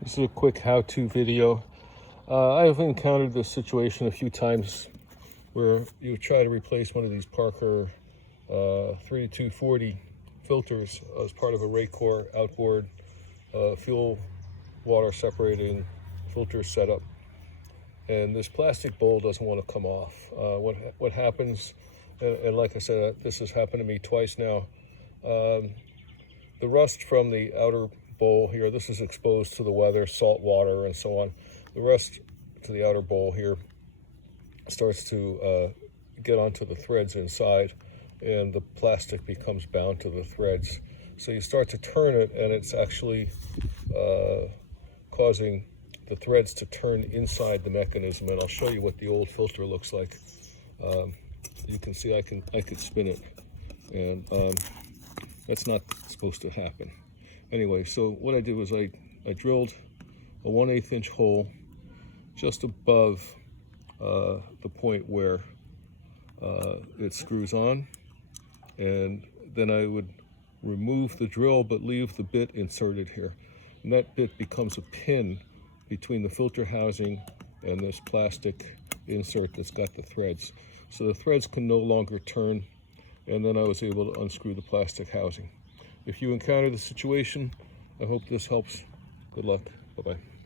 This is a quick how-to video. I've encountered this situation a few times where you try to replace one of these Parker 3240 filters as part of a Racor outboard fuel water separating filter setup, and this plastic bowl doesn't want to come off. What happens, and like I said, this has happened to me twice now. The rust from the outer bowl here, this is exposed to the weather, salt water and so on. The rust to the outer bowl here starts to get onto the threads inside, and the plastic becomes bound to the threads. So you start to turn it, and it's actually causing the threads to turn inside the mechanism. And I'll show you what the old filter looks like. You can see I could spin it, and that's not supposed to happen. Anyway, so what I did was I drilled a 1/8 inch hole just above the point where it screws on, and then I would remove the drill but leave the bit inserted here, and that bit becomes a pin between the filter housing and this plastic insert that's got the threads. So the threads can no longer turn, and then I was able to unscrew the plastic housing. If you encounter the situation, I hope this helps. Good luck. Bye-bye.